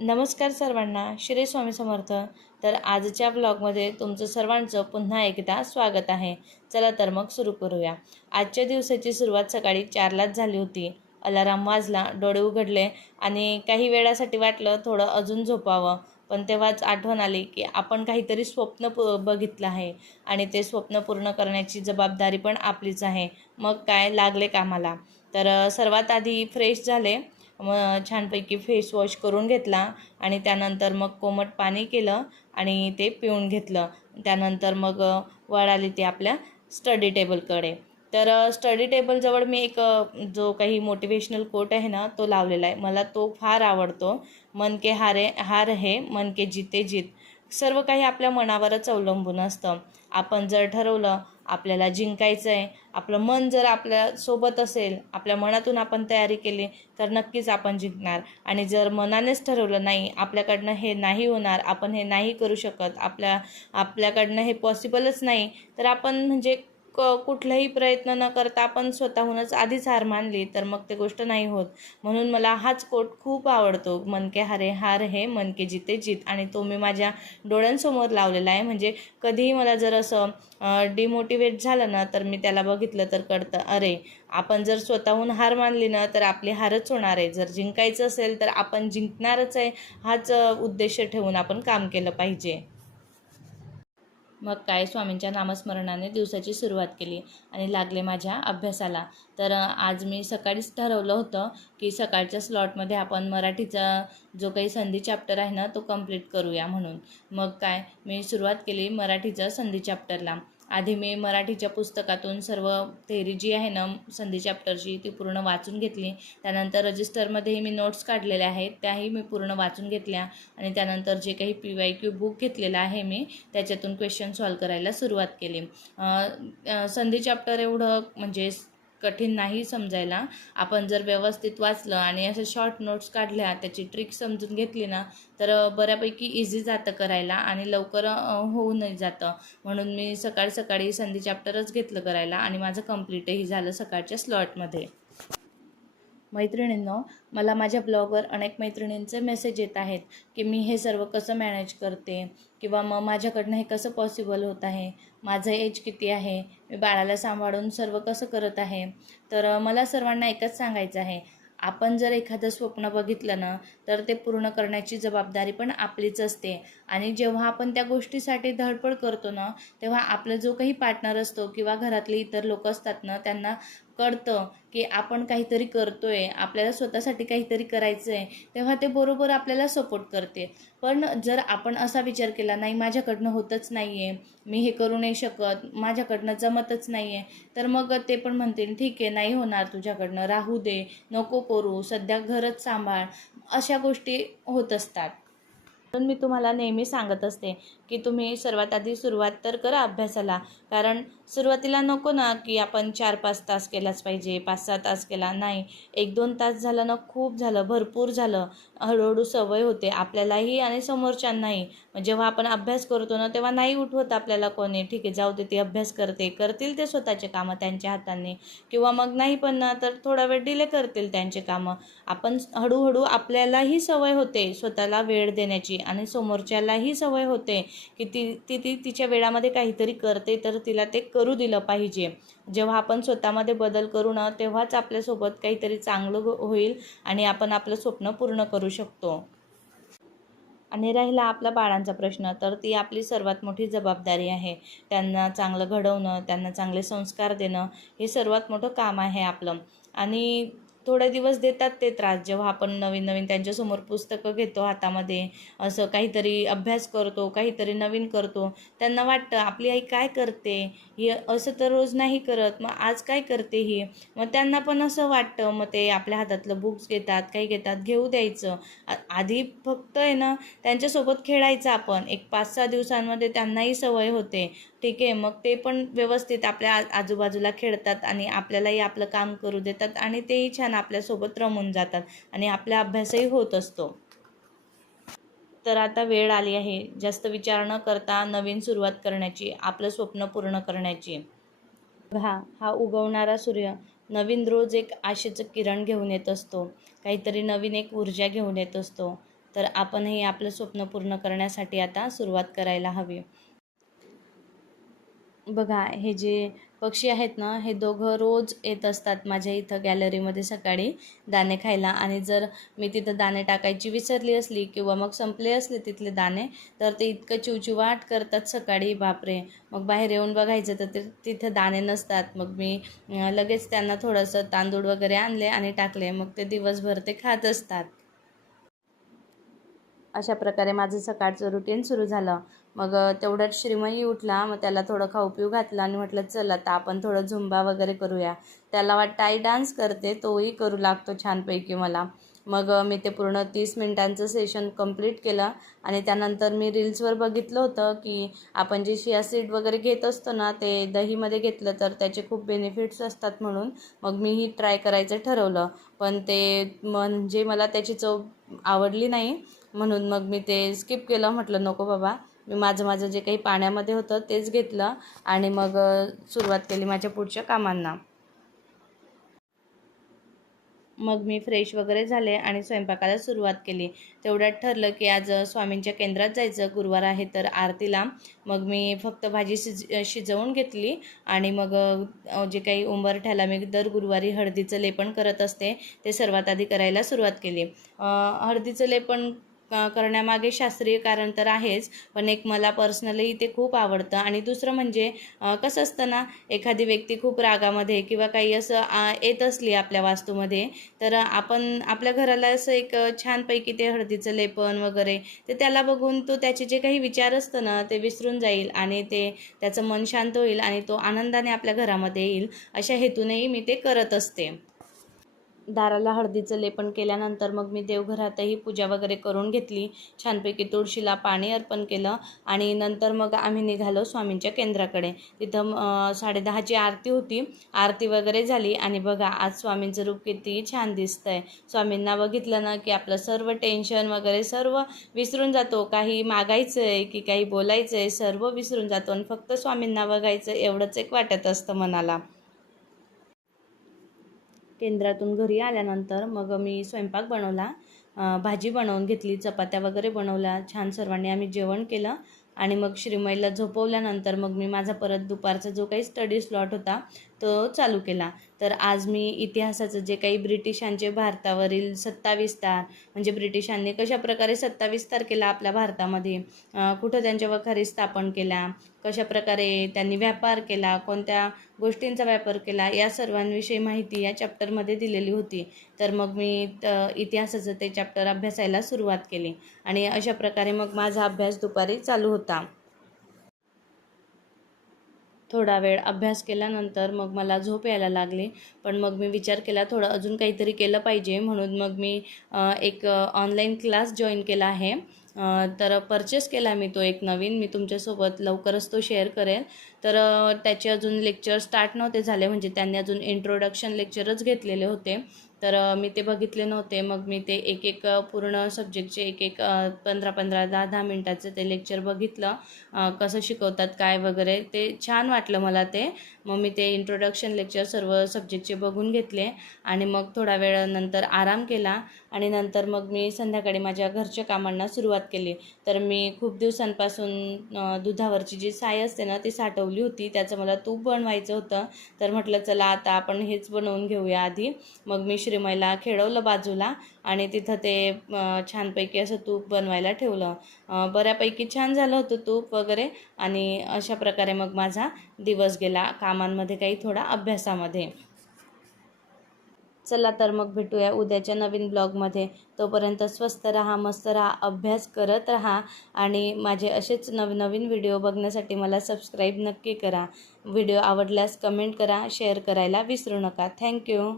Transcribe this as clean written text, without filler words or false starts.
नमस्कार सर्वांना, श्री स्वामी समर्थ. तर आजच्या ब्लॉगमध्ये तुमचं सर्वांचं पुन्हा एकदा स्वागत आहे. चला तर मग सुरू करूया. आजच्या दिवसाची सुरुवात सकाळी 4लाच झाली होती. अलाराम वाजला, डोळे उघडले आणि काही वेळासाठी वाटलं थोडं अजून झोपावं. पण तेव्हाच आठवण आली की आपण काहीतरी स्वप्न बघितलं आहे आणि ते स्वप्न पूर्ण करण्याची जबाबदारी पण आपलीच आहे. मग काय, लागले कामाला. तर सर्वात आधी फ्रेश झाले, मग छानपैकी फेस वॉश करून घेतला आणि त्यानंतर मग कोमट पाणी केलं आणि ते पिऊन घेतलं. त्यानंतर मग वळाली ते आपल्या स्टडी टेबलकडे. तर स्टडी टेबलजवळ मी एक जो काही मोटिवेशनल कोट आहे ना, तो लावलेला आहे. मला तो फार आवडतो. मन के हार है, मन के जीते जीत. सर्व काही आपल्या मनावरच अवलंबून असतं. आपण जर ठरवलं आपल्याला जिंकायचं आहे, आपलं मन जर आपल्यासोबत असेल, आपल्या मनातून आपण तयारी केली तर नक्कीच आपण जिंकणार. आणि जर मनानेच ठरवलं नाही, आपल्याकडनं हे नाही होणार, आपण हे नाही करू शकत, आपल्याकडनं हे पॉसिबलच नाही, तर आपण म्हणजे कुठलाही प्रयत्न न करता आपण स्वतःहूनच आधीच हार मानली तर मग ते गोष्ट नाही होत. म्हणून मला हाच कोट खूप आवडतो, मन के हार है, मन के जीते जीत. आणि तो मी माझ्या डोळ्यांसमोर लावलेला आहे. म्हणजे कधीही मला जर असं डिमोटिवेट झालं ना, तर मी त्याला बघितलं तर कळतं, अरे आपण जर स्वतःहून हार मानली ना तर आपली हारच होणार आहे. जर जिंकायचं असेल तर आपण जिंकणारच आहे, हाच उद्देश ठेवून आपण काम केलं पाहिजे. मग काय, स्वामींच्या नामस्मरणाने दिवसाची सुरुवात केली आणि लागले माझ्या अभ्यासाला. तर आज मी सकाळीच ठरवलं होतं की सकाळच्या स्लॉटमध्ये आपण मराठीचा जो काही संधी चॅप्टर आहे ना, तो कंप्लीट करूया म्हणून. मग काय, मी सुरुवात केली मराठीच्या संधी चॅप्टरला. आधी मी मराठीच्या पुस्तकातून सर्व थेरी जी आहे ना संधी चॅप्टरची, ती पूर्ण वाचून घेतली. त्यानंतर रजिस्टरमध्येही मी नोट्स काढलेल्या आहेत, त्याही मी पूर्ण वाचून घेतल्या. आणि त्यानंतर जे काही PYQ बुक घेतलेलं आहे मी, त्याच्यातून क्वेश्चन सॉल्व करायला सुरुवात केली. संधी चॅप्टर एवढं म्हणजे कठीण नाही समजायला. आपण जर व्यवस्थित वाचलं आणि असं शॉर्ट नोट्स काढल्या, त्याची ट्रिक समजून घेतली ना, तर बऱ्यापैकी इझी जातं करायला आणि लवकर होऊनही जातं. म्हणून मी सकाळी संधी चॅप्टरच घेतलं करायला आणि माझं कंप्लीटही झालं सकाळच्या स्लॉटमध्ये. मैत्रिणींनो, मला माझ्या ब्लॉगवर अनेक मैत्रिणींचे मेसेज येत आहेत की मी हे सर्व कसं मॅनेज करते, किंवा मग माझ्याकडनं हे कसं पॉसिबल होत आहे, माझं एज किती आहे, मी बाळाला सांभाळून सर्व कसं करत आहे. तर मला सर्वांना एकच सांगायचं आहे, आपण जर एखादं स्वप्न बघितलं ना, तर ते पूर्ण करण्याची जबाबदारी पण आपलीच असते. आणि जेव्हा आपण त्या गोष्टीसाठी धडपड करतो ना, तेव्हा आपला जो काही पार्टनर असतो किंवा घरातले इतर लोक असतात ना, त्यांना कळतं की आपण काहीतरी करतोय, आपल्याला स्वतःसाठी काहीतरी करायचं आहे, तेव्हा ते बरोबर आपल्याला सपोर्ट करते. पण जर आपण असा विचार केला, नाही माझ्याकडनं होतच नाही आहे, मी हे करू नाही शकत, माझ्याकडनं जमतच नाही आहे, तर मग ते पण म्हणतील ठीक आहे, नाही होणार तुझ्याकडनं, राहू दे, नको करू, सध्या घरच सांभाळ, अशा गोष्टी होत असतात. म्हणून मी तुम्हाला नेहमी सांगत असते की तुम्ही सर्वात आधी सुरुवात तर करा अभ्यासाला. कारण सुरुवातीला नको ना की आपण 4-5 तास केलाच पाहिजे, 5-6 तास केला नाही, 1-2 तास झालं ना खूप झालं, भरपूर झालं. हळूहळू सवय होते आपल्यालाही आणि समोरच्यांनाही. जेव्हा आपण अभ्यास करतो ना, तेव्हा नाही उठवत आपल्याला कोणी, ठीक आहे जाऊ दे, ते अभ्यास करतील ते स्वतःचे कामं त्यांच्या हाताने, किंवा मग नाही पण ना तर थोडा वेळ डिले करतील त्यांचे कामं. आपण हळूहळू आपल्यालाही सवय होते स्वतःला वेळ देण्याची आणि समोरच्यालाही सवय होते की ती तिच्या वेळामध्ये काहीतरी करते, तर तिला ते करू दिलं पाहिजे. जेव्हा आपण स्वतःमध्ये बदल करू ना, तेव्हाच आपल्यासोबत काहीतरी चांगलं होईल आणि आपण आपलं स्वप्न पूर्ण करू शकतो. आणि राहिला आपल्या बाळांचा प्रश्न, तर ती आपली सर्वात मोठी जबाबदारी आहे. त्यांना चांगलं घडवणं, त्यांना चांगले संस्कार देणं, हे सर्वात मोठं काम आहे आपलं. आणि थोडे दिवस देतात ते त्रास, जेव्हा आपण नवीन त्यांच्यासमोर पुस्तकं घेतो हातामध्ये, असं काहीतरी अभ्यास करतो, काहीतरी नवीन करतो. त्यांना वाटतं आपली आई काय करते, ही असं तर रोज नाही करत, मग आज काय करते ही. मग त्यांना पण असं वाटतं, मग ते आपल्या हातातलं बुक्स घेतात, काही घेतात, घेऊ द्यायचं. आधी फक्त आहे ना त्यांच्यासोबत खेळायचं आपण. एक 5-6 दिवसांमध्ये त्यांनाही सवय होते, ठीक आहे. मग ते पण व्यवस्थित आपल्या आजूबाजूला खेळतात आणि आपल्यालाही आपलं काम करू देतात आणि तेही छान आपल्यासोबत रमून जातात आणि आपला अभ्यासही होत असतो. तर आता वेळ आली आहे जास्त विचार न करता नवीन सुरुवात करण्याची, आपलं स्वप्न पूर्ण करण्याची. हा उगवणारा सूर्य नवीन रोज एक आशेचं किरण घेऊन येत असतो, काहीतरी नवीन एक ऊर्जा घेऊन येत असतो. तर आपणही आपलं स्वप्न पूर्ण करण्यासाठी आता सुरुवात करायला हवी. बघा, हे जे पक्षी आहेत ना, हे दोघं रोज येत असतात माझ्या इथं गॅलरीमध्ये सकाळी दाणे खायला. आणि जर मी तिथं दाणे टाकायची विसरली असली किंवा मग संपले असले तिथले दाणे, तर ते इतकं चिवचिवाट करतात सकाळी, बापरे. मग बाहेर येऊन बघायचं तर तिथं दाणे नसतात. मग मी लगेच त्यांना थोडंसं तांदूळ वगैरे आणले आणि टाकले. मग ते दिवसभर ते खात असतात. अशा प्रकारे माझं सकाळचं रुटीन सुरू झालं. मग तेवढ्यात श्रीमयी उठला. मग त्याला थोडं खाऊ पिऊ घातलं आणि म्हटलं चल आता आपण थोडं झुंबा वगैरे करूया. त्याला वाटतं आई डान्स करते, तोही करू लागतो छानपैकी मला. मग मी ते पूर्ण 30 मिनिटांचं सेशन कंप्लीट केलं. आणि त्यानंतर मी रील्सवर बघितलं होतं की आपण जे चिया सीड वगैरे घेत असतो ना, ते दहीमध्ये घेतलं तर त्याचे खूप बेनिफिट्स असतात म्हणून मग मीही ट्राय करायचं ठरवलं. पण ते म्हणजे मला त्याची चव आवडली नाही, म्हणून मग मी ते स्किप केलं. म्हटलं नको बाबा, मी माझं जे काही पाण्यामध्ये होतं तेच घेतलं आणि मग सुरुवात केली माझ्या पुढच्या कामांना. मग मी फ्रेश वगैरे झाले आणि स्वयंपाकाला सुरुवात केली. तेवढ्यात ठरलं की आज स्वामींच्या केंद्रात जायचं, गुरुवार आहे तर आरतीला. मग मी फक्त भाजी शिजवून घेतली आणि मग जे काही उंबरठ्याला मी दर गुरुवारी हळदीचं लेपन करत असते ते सर्वात आधी करायला सुरुवात केली. हळदीचं लेपन करण्यामागे शास्त्रीय कारण तर आहेच, पण एक मला पर्सनली ते खूप आवडतं. आणि दुसरं म्हणजे कसं असतं ना, एखादी व्यक्ती खूप रागामध्ये किंवा काही असं येत असली आपल्या वास्तूमध्ये, तर आपण आपल्या घराला असं एक छानपैकी ते हळदीचं लेपन वगैरे, ते त्याला बघून तो त्याचे जे काही विचार असतं ना ते विसरून जाईल आणि त्याचं मन शांत होईल आणि तो आनंदाने आपल्या घरामध्ये येईल, अशा हेतूनेही मी ते करत असते. दाराला हळदीचं लेपन केल्यानंतर मग मी देवघरातही पूजा वगैरे करून घेतली. छानपैकी तुळशीला पाणी अर्पण केलं आणि नंतर मग आम्ही निघालो स्वामींच्या केंद्राकडे. तिथं 10:30ची आरती होती. आरती वगैरे झाली आणि बघा आज स्वामींचं रूप किती छान दिसतंय. स्वामींना बघितलं ना की आपलं सर्व टेन्शन वगैरे सर्व विसरून जातो. काही मागायचं आहे की काही बोलायचं आहे, सर्व विसरून जातो आणि फक्त स्वामींना बघायचं एवढंच एक वाटत असतं मनाला. केंद्रातून घरी आल्यानंतर मग मी स्वयंपाक बनवला. भाजी बनवून घेतली, चपात्या वगैरे बनवल्या. छान सर्वांनी आम्ही जेवण केलं आणि मग श्रीमईला झोपवल्यानंतर मग मी माझा परत दुपारचा जो काही स्टडी स्लॉट होता तो चालू केला. तर आज मी इतिहासाचं जे काही ब्रिटिशांचे भारतावरील 27 तार, म्हणजे ब्रिटिशांनी कशाप्रकारे 27 तारखेला आपल्या भारतामध्ये कुठं त्यांच्या वखारी स्थापन केल्या, कशाप्रकारे त्यांनी व्यापार केला, कोणत्या गोष्टींचा व्यापार केला, या सर्वांविषयी माहिती या चॅप्टरमध्ये दिलेली होती. तर मग मी इतिहासाचं ते चॅप्टर अभ्यासायला सुरुवात केली आणि अशा प्रकारे मग माझा अभ्यास दुपारी चालू होता. थोडा वेळ अभ्यास केल्यानंतर मग मला झोप यायला लागली. पण मग मी विचार केला थोडं अजून काहीतरी केलं पाहिजे, म्हणून मग मी एक ऑनलाईन क्लास जॉईन केला आहे. तर परचेस केला मी तो एक नवीन. मी तुमच्यासोबत लवकरच तो शेअर करेन. तर त्याचे अजून लेक्चर स्टार्ट नव्हते झाले, म्हणजे त्यांनी अजून इंट्रोडक्शन लेक्चरच घेतलेले होते. तर मी ते बघितले नव्हते. मग मी ते एक पूर्ण सब्जेक्टचे एक 15-15, 10-10 मिनटाचं ते लेक्चर बघितलं. कसं शिकवतात काय वगैरे, ते छान वाटलं मला ते. मग मी ते इंट्रोडक्शन लेक्चर सर्व सब्जेक्टचे बघून घेतले आणि मग थोडा वेळानंतर आराम केला आणि नंतर मग मी संध्याकाळी माझ्या घरच्या कामांना सुरुवात केली. तर मी खूप दिवसांपासून दुधावरची जी साय असते ना ती साठवली होती. त्याचं मला तूप बनवायचं होतं. तर म्हटलं चला आता आपण हेच बनवून घेऊया आधी. मग मी श्रीमईला खेळवलं बाजूला आणि तिथं ते छानपैकी असं तूप बनवायला ठेवलं. बऱ्यापैकी छान झालं होतं तूप वगैरे. आणि अशा प्रकारे मग माझा दिवस गेला कामांमध्ये, काही थोडा अभ्यासामध्ये. चला तर मग भेटूया उद्याच्या नवीन ब्लॉगमध्ये. तोपर्यंत स्वस्त राहा, मस्त राहा, अभ्यास करत राहा आणि माझे असेच नवनवीन व्हिडिओ बघण्यासाठी मला सबस्क्राईब नक्की करा. व्हिडिओ आवडल्यास कमेंट करा, शेअर करायला विसरू नका. थँक्यू.